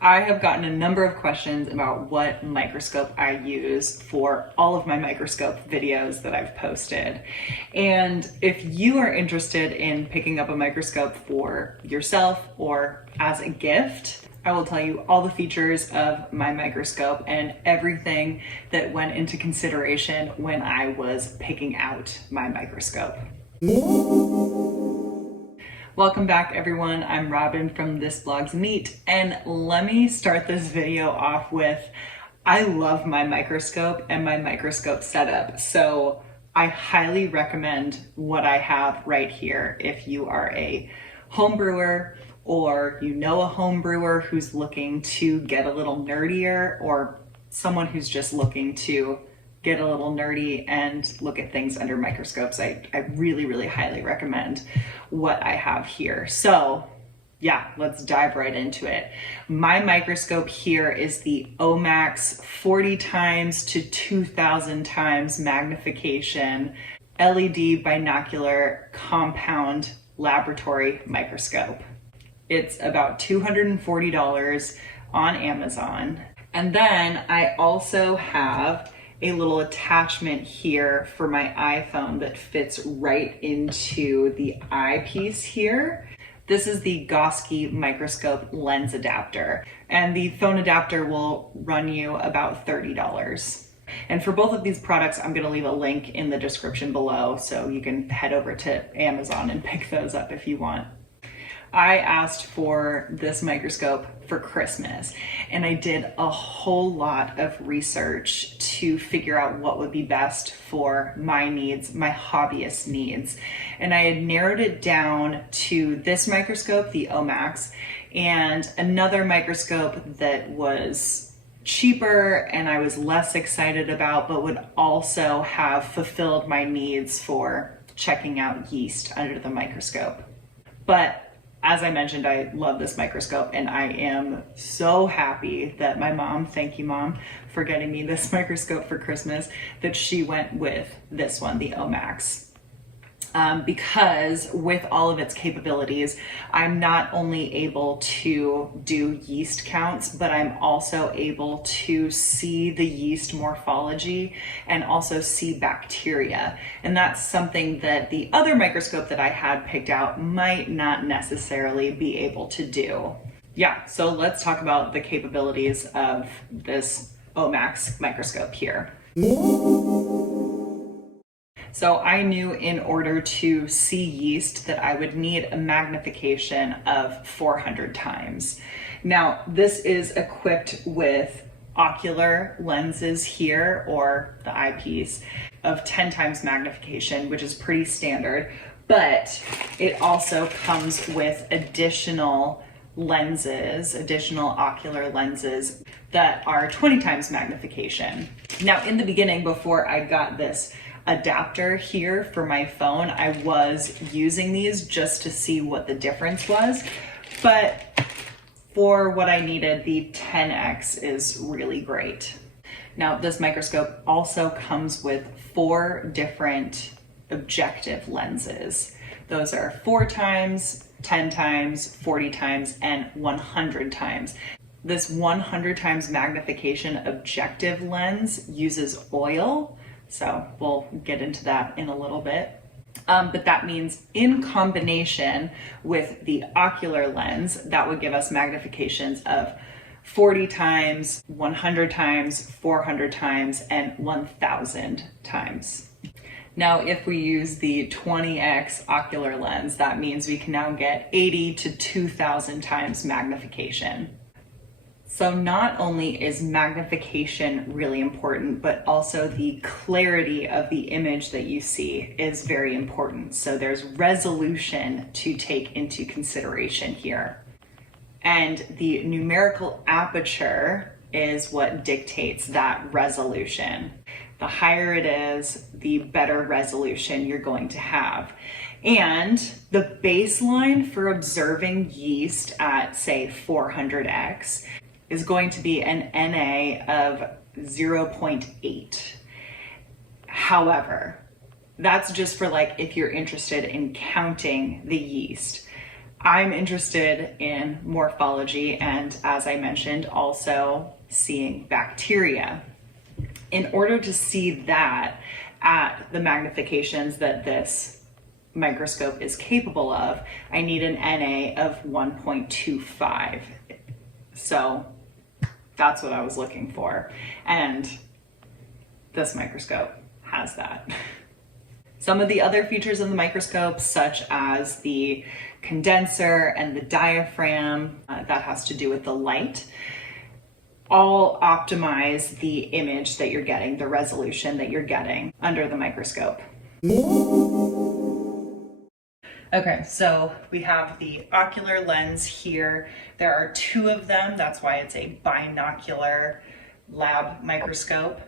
I have gotten a number of questions about what microscope I use for all of my microscope videos that I've posted. And if you are interested in picking up a microscope for yourself or as a gift, I will tell you all the features of my microscope and everything that went into consideration when I was picking out my microscope. Welcome back everyone, I'm Robin from This Blog's Neat, and let me start this video off with, I love my microscope and my microscope setup, so I highly recommend what I have right here if you are a home brewer or you know a home brewer who's looking to get a little nerdier, or someone who's just looking to get a little nerdy and look at things under microscopes. I really highly recommend what I have here. So yeah, let's dive right into it. My microscope here is the OMAX 40 times to 2000 times magnification LED binocular compound laboratory microscope. It's about $240 on Amazon. And then I also have a little attachment here for my iPhone that fits right into the eyepiece here. This is the Goski microscope lens adapter, and the phone adapter will run you about $30. And for both of these products, I'm gonna leave a link in the description below so you can head over to Amazon and pick those up if you want. I asked for this microscope for Christmas, and I did a whole lot of research to figure out what would be best for my needs, my hobbyist needs. And I had narrowed it down to this microscope, the OMAX, and another microscope that was cheaper and I was less excited about, but would also have fulfilled my needs for checking out yeast under the microscope. But as I mentioned, I love this microscope, and I am so happy that my mom, thank you Mom for getting me this microscope for Christmas, that she went with this one, the OMAX. Because with all of its capabilities, I'm not only able to do yeast counts, but I'm also able to see the yeast morphology and also see bacteria. And that's something that the other microscope that I had picked out might not necessarily be able to do. Yeah, so let's talk about the capabilities of this OMAX microscope here. So I knew in order to see yeast that I would need a magnification of 400 times. Now, this is equipped with ocular lenses here, or the eyepiece, of 10 times magnification, which is pretty standard, but it also comes with additional lenses, additional ocular lenses that are 20 times magnification. Now, in the beginning, before I got this adapter here for my phone, I was using these just to see what the difference was, but for what I needed, the 10X is really great. Now, this microscope also comes with 4 different objective lenses. Those are 4 times, 10 times, 40 times, and 100 times. This 100 times magnification objective lens uses oil, so we'll get into that in a little bit. But that means in combination with the ocular lens, that would give us magnifications of 40 times, 100 times, 400 times, and 1000 times. Now, if we use the 20X ocular lens, that means we can now get 80 to 2000 times magnification. So not only is magnification really important, but also the clarity of the image that you see is very important. So there's resolution to take into consideration here. And the numerical aperture is what dictates that resolution. The higher it is, the better resolution you're going to have. And the baseline for observing yeast at, say, 400x is going to be an NA of 0.8. However, that's just for like if you're interested in counting the yeast. I'm interested in morphology and, as I mentioned, also seeing bacteria. In order to see that at the magnifications that this microscope is capable of, I need an NA of 1.25. So that's what I was looking for. And this microscope has that. Some of the other features of the microscope, such as the condenser and the diaphragm, that has to do with the light, all optimize the image that you're getting, the resolution that you're getting under the microscope. Okay, so we have the ocular lens here. There are two of them. That's why it's a binocular lab microscope.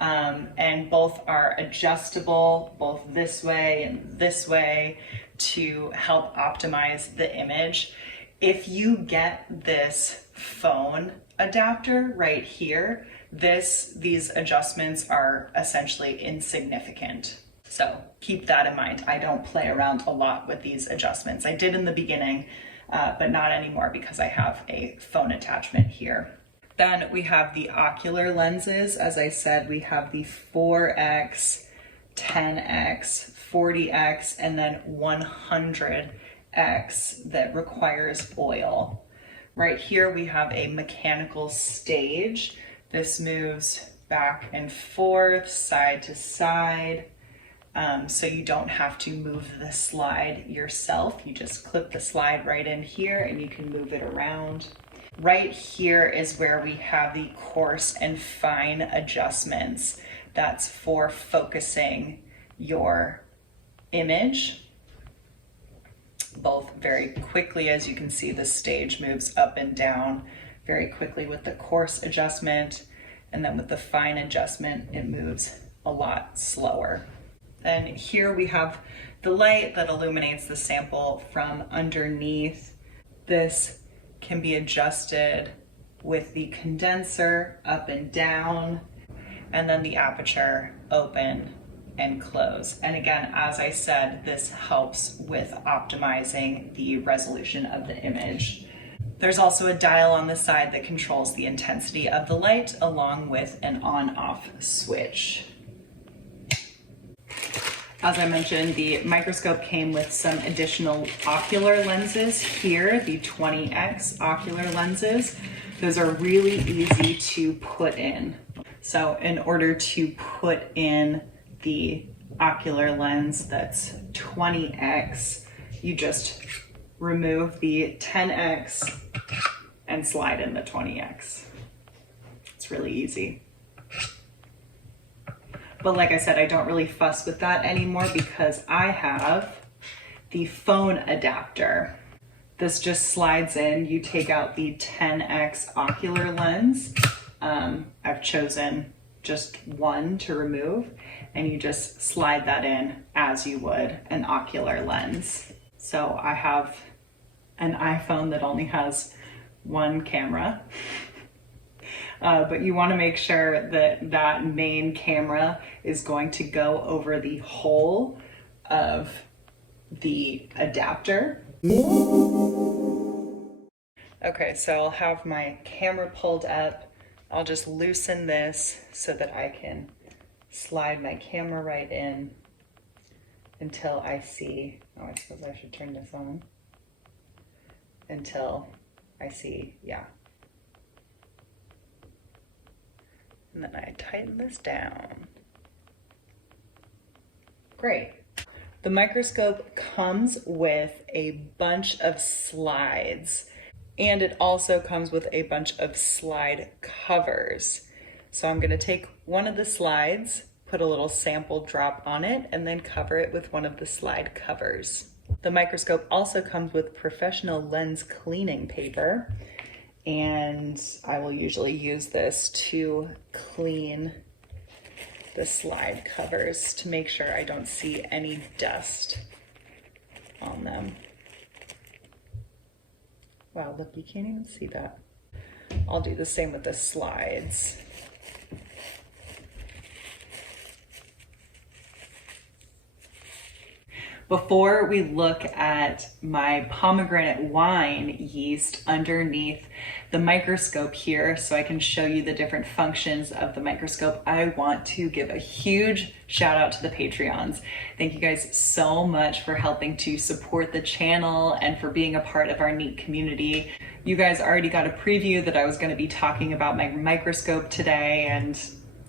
And both are adjustable, both this way and this way, to help optimize the image. If you get this phone adapter right here, these adjustments are essentially insignificant. So keep that in mind. I don't play around a lot with these adjustments. I did in the beginning, but not anymore because I have a phone attachment here. Then we have the ocular lenses. As I said, we have the 4x, 10x, 40x, and then 100x that requires oil. Right here we have a mechanical stage. This moves back and forth, side to side. So you don't have to move the slide yourself. You just clip the slide right in here and you can move it around. Right here is where we have the coarse and fine adjustments. That's for focusing your image. Both very quickly, as you can see, the stage moves up and down very quickly with the coarse adjustment, and then with the fine adjustment, it moves a lot slower. Then here we have the light that illuminates the sample from underneath. This can be adjusted with the condenser up and down, and then the aperture open and close. And again, as I said, this helps with optimizing the resolution of the image. There's also a dial on the side that controls the intensity of the light, along with an on-off switch. As I mentioned, the microscope came with some additional ocular lenses here, the 20x ocular lenses. Those are really easy to put in. So in order to put in the ocular lens that's 20x, you just remove the 10x and slide in the 20x. It's really easy. But like I said, I don't really fuss with that anymore because I have the phone adapter. This just slides in. You take out the 10x ocular lens. I've chosen just one to remove, and you just slide that in as you would an ocular lens. So I have an iPhone that only has one camera. But you want to make sure that that main camera is going to go over the whole of the adapter. Okay, so I'll have my camera pulled up. I'll just loosen this so that I can slide my camera right in until I see, oh, I suppose I should turn this on, until I see, yeah. And then I tighten this down. Great. The microscope comes with a bunch of slides, and it also comes with a bunch of slide covers. So I'm going to take one of the slides, put a little sample drop on it, and then cover it with one of the slide covers. The microscope also comes with professional lens cleaning paper, and I will usually use this to clean the slide covers to make sure I don't see any dust on them. Wow, look, you can't even see that. I'll do the same with the slides. Before we look at my pomegranate wine yeast underneath the microscope here, so I can show you the different functions of the microscope, I want to give a huge shout out to the Patreons. Thank you guys so much for helping to support the channel and for being a part of our neat community. You guys already got a preview that I was going to be talking about my microscope today, and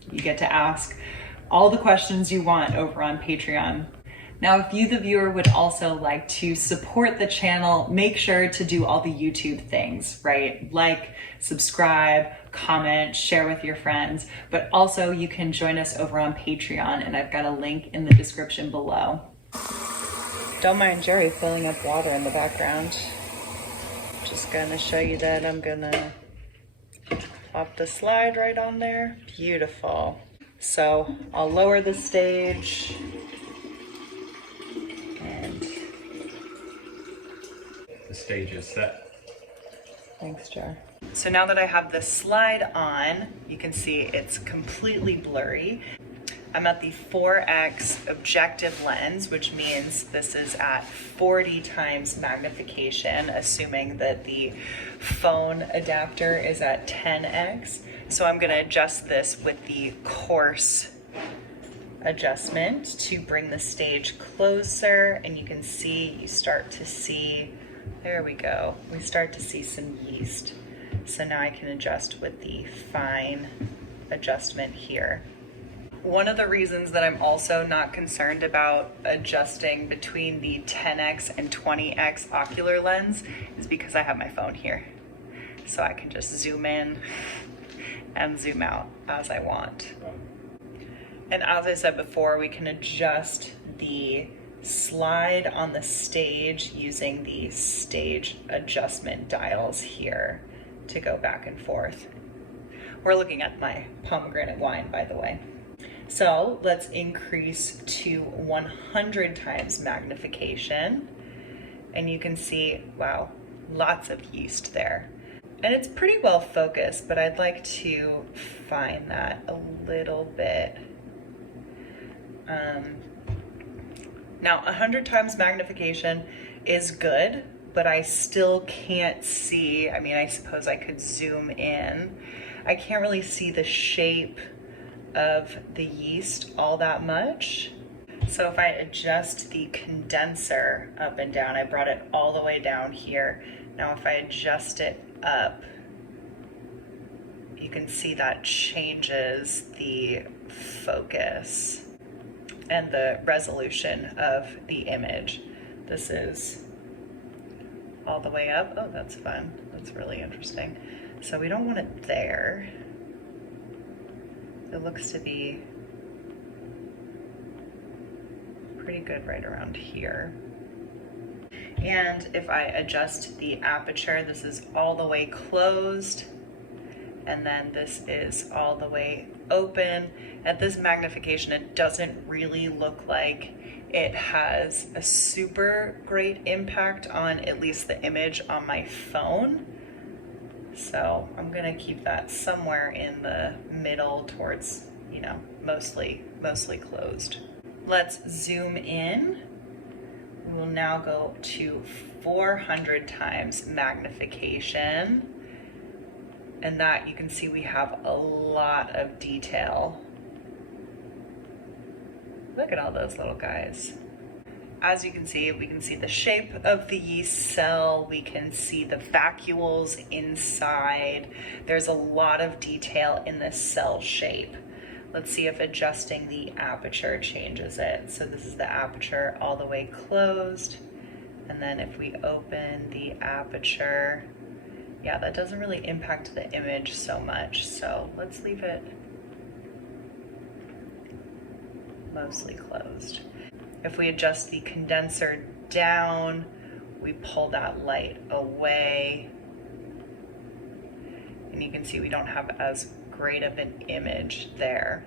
you get to ask all the questions you want over on Patreon. Now, if you, the viewer, would also like to support the channel, make sure to do all the YouTube things, right? Like, subscribe, comment, share with your friends, but also you can join us over on Patreon, and I've got a link in the description below. Don't mind Jerry filling up water in the background. Just gonna show you that I'm gonna pop the slide right on there. Beautiful. So I'll lower the stage. The stage is set. Thanks, Jar. So now that I have the slide on, you can see it's completely blurry. I'm at the 4x objective lens, which means this is at 40 times magnification, assuming that the phone adapter is at 10x. So I'm gonna adjust this with the coarse adjustment to bring the stage closer, and you can see, you start to see, there we go, we start to see some yeast. So now I can adjust with the fine adjustment here. One of the reasons that I'm also not concerned about adjusting between the 10x and 20x ocular lens is because I have my phone here. So I can just zoom in and zoom out as I want. And as I said before, we can adjust the slide on the stage using the stage adjustment dials here to go back and forth. We're looking at my pomegranate wine, by the way. So let's increase to 100 times magnification. And you can see, wow, lots of yeast there. And it's pretty well focused, but I'd like to fine that a little bit. Now 100 times magnification is good, but I still can't see, I mean, I suppose I could zoom in. I can't really see the shape of the yeast all that much. So if I adjust the condenser up and down, I brought it all the way down here. Now if I adjust it up, you can see that changes the focus and the resolution of the image. This is all the way up. Oh, that's fun. That's really interesting. So we don't want it there. It looks to be pretty good right around here. And if I adjust the aperture, this is all the way closed, and then this is all the way open. At this magnification, it doesn't really look like it has a super great impact on at least the image on my phone. So I'm gonna keep that somewhere in the middle towards, you know, mostly closed. Let's zoom in. We'll now go to 400 times magnification. And that, you can see we have a lot of detail. Look at all those little guys. As you can see, we can see the shape of the yeast cell. We can see the vacuoles inside. There's a lot of detail in this cell shape. Let's see if adjusting the aperture changes it. So this is the aperture all the way closed. And then if we open the aperture, yeah, that doesn't really impact the image so much. So let's leave it mostly closed. If we adjust the condenser down, we pull that light away, and you can see we don't have as great of an image there.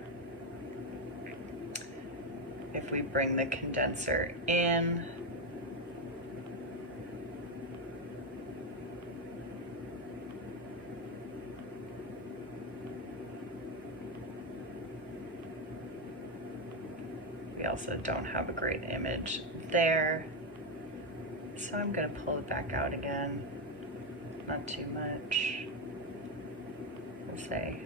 If we bring the condenser in, we also don't have a great image there. So I'm gonna pull it back out again, not too much. We'll say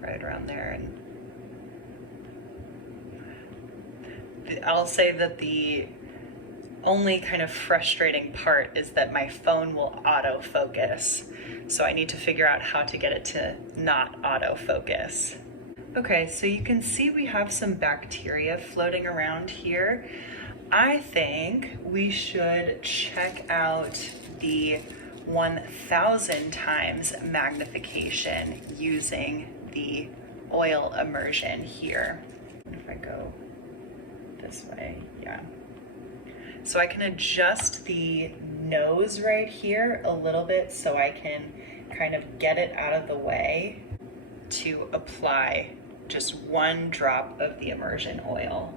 right around there. And I'll say that the only kind of frustrating part is that my phone will autofocus. So I need to figure out how to get it to not autofocus. Okay, so you can see we have some bacteria floating around here. I think we should check out the 1000 times magnification using the oil immersion here. If I go this way, yeah. So I can adjust the nose right here a little bit so I can kind of get it out of the way to apply just 1 drop of the immersion oil.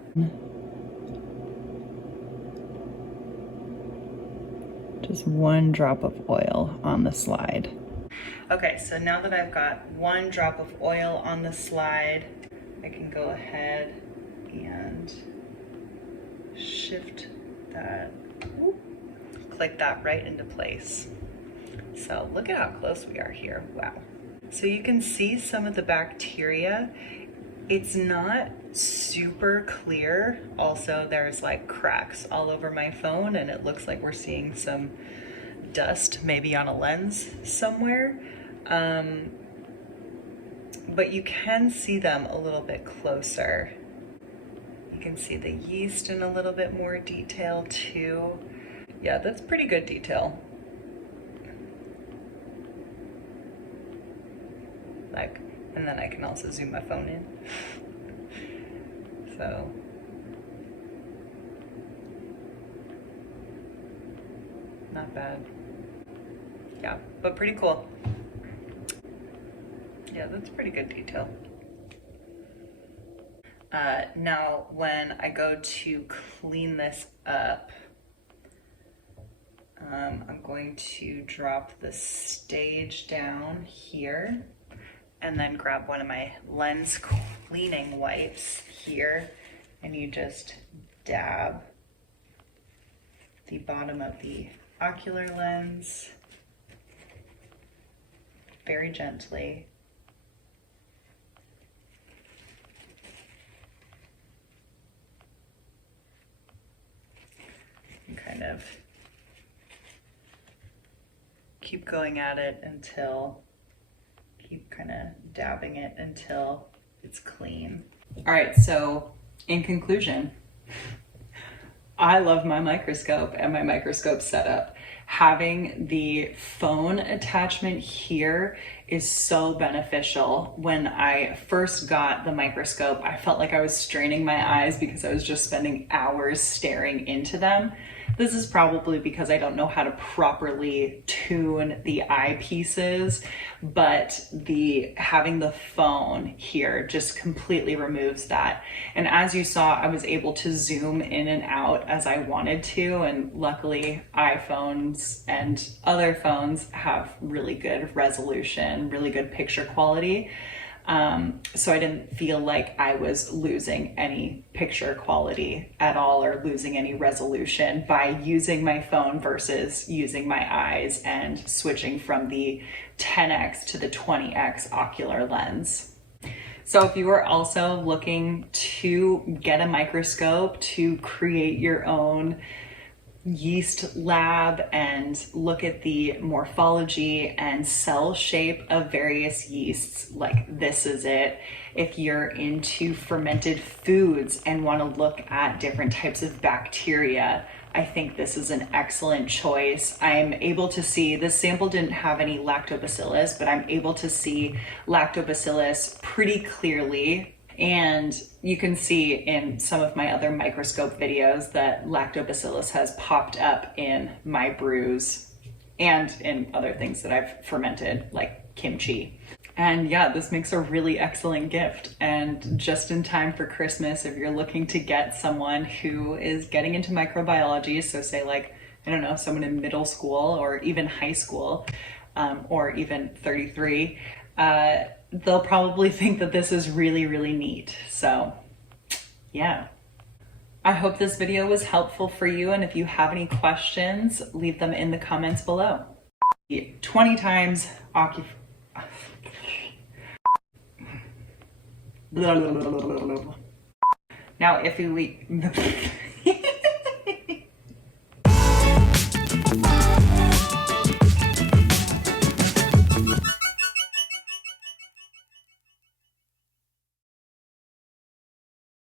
Just 1 drop of oil on the slide. Okay, so now that I've got 1 drop of oil on the slide, I can go ahead and shift that, click that right into place. So look at how close we are here, wow. So you can see some of the bacteria. It's not super clear. Also, there's like cracks all over my phone and it looks like we're seeing some dust maybe on a lens somewhere. But you can see them a little bit closer. You can see the yeast in a little bit more detail too. Yeah, that's pretty good detail. And then I can also zoom my phone in. So, not bad. Yeah, but pretty cool. Yeah, that's pretty good detail. Now, when I go to clean this up, I'm going to drop the stage down here and then grab one of my lens cleaning wipes here, and you just dab the bottom of the ocular lens very gently. And kind of keep going at it until, keep kind of dabbing it until it's clean. All right, so in conclusion, I love my microscope and my microscope setup. Having the phone attachment here is so beneficial. When I first got the microscope, I felt like I was straining my eyes because I was just spending hours staring into them. This is probably because I don't know how to properly tune the eyepieces, but having the phone here just completely removes that. And as you saw, I was able to zoom in and out as I wanted to, and luckily iPhones and other phones have really good resolution, really good picture quality. So I didn't feel like I was losing any picture quality at all or losing any resolution by using my phone versus using my eyes and switching from the 10x to the 20x ocular lens. So if you are also looking to get a microscope to create your own yeast lab and look at the morphology and cell shape of various yeasts, like this is it. If you're into fermented foods and want to look at different types of bacteria, I think this is an excellent choice. I'm able to see, this sample didn't have any lactobacillus, but I'm able to see lactobacillus pretty clearly. And you can see in some of my other microscope videos that lactobacillus has popped up in my brews and in other things that I've fermented, like kimchi. And yeah, this makes a really excellent gift, and just in time for Christmas if you're looking to get someone who is getting into microbiology, so say like, I don't know, someone in middle school or even high school, or even 33, they'll probably think that this is really, really neat. So yeah. I hope this video was helpful for you, and if you have any questions, leave them in the comments below. 20 times Now, if we